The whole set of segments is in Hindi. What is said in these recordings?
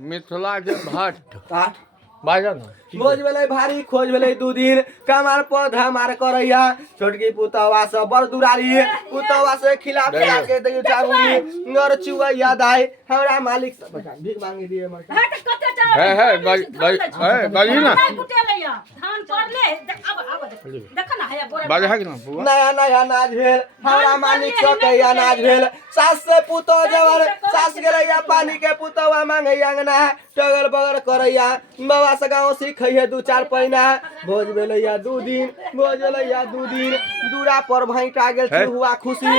मिथिला के भट्ट बाजा ना खोज भेलै भारी खोज भेलै 2 दिन कमार पौधा मार करैया छोटकी पुतवा से बड़ दुरारी पुतवा से खिला पिला के दैयो चाबुली नर चुवैया दाई हमरा मालिक से बचा भीख मांगी दिए हमर है त कते चावल है बाजी ना कुटेलैया धान पड़ले अब देख ना है बोरा बाजा है कि ना बुआ नया अनाज भेल हमरा मालिक से के अनाज भेल सास से पुतो जवर सास गेलैया पानी के पुतवा मांगे अंगना टगल बगल करैया बाबा से गाँव सीखैया 2-4 पैना भोज भेलैया 2 दिन भोज भेलैया 2 दिन दूरा पर भैंटा गेल हुआ खुशी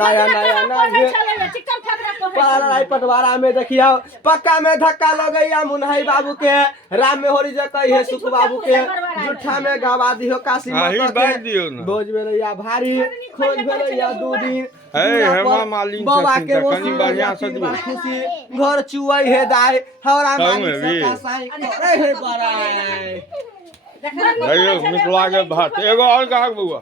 नया अनाज भेल चिकन फकरा लड़ाई पटवारा में देखियो पक्का में धक्का लगैया मुन्हई बाबू के राम में होरी जे कही है सुख बाबू के जुठा में गवा दियो काशी माता के भोज भेलैया भारी खोज भेलैया 2 दिन बाबा के कनी बढ़िया से खुशी घर चुवै हे दाई हमरा मालिक से का साई करे हे बराई भाइयो मिथिला के भट्ट एगो और कहा बुआ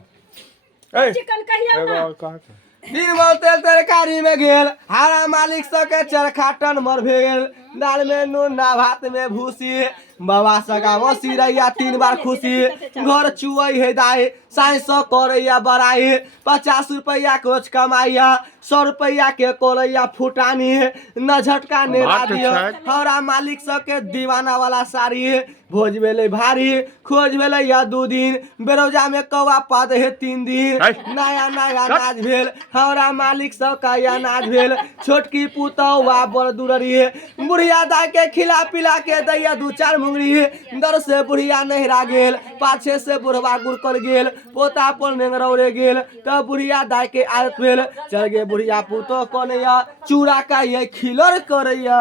ए चिकन कहियो एगो ना और कहा निर्मल तेल तरकारी में गेल हरा मालिक सके चरखा टन मर भेल दाल में नून ना भात में भूसी बाबा सगा वसी रैया 3 बार खुशी घर चुवै हे दाई साई सौ करैया बराई 50 रुपया कोच कमाइया 100 रुपया के कोलैया फुटानी न झटका ने दियो हरा मालिक सके दीवाना वाला साड़ी भोज भेलै भारी खोज भेलैया 2 दिन बेरोजा में कौवा पाद हे 3 दिन नया अनाज भेल हरा मालिक सब का अनाज भेल छोटकी पुतौवा बड़ दुररी बुढ़िया दाई के खिला पिला के दैया 2-4 मुंगरी दर से बुढ़िया नहरा गेल पाछे से बुढ़वा गुरकर गेल पोता पर नेंगरौरे गेल तब बुढ़िया दाई के आदत भेल चल गे बुढ़िया पुतो कन्हैया चूड़ा का ये खिलर करैया।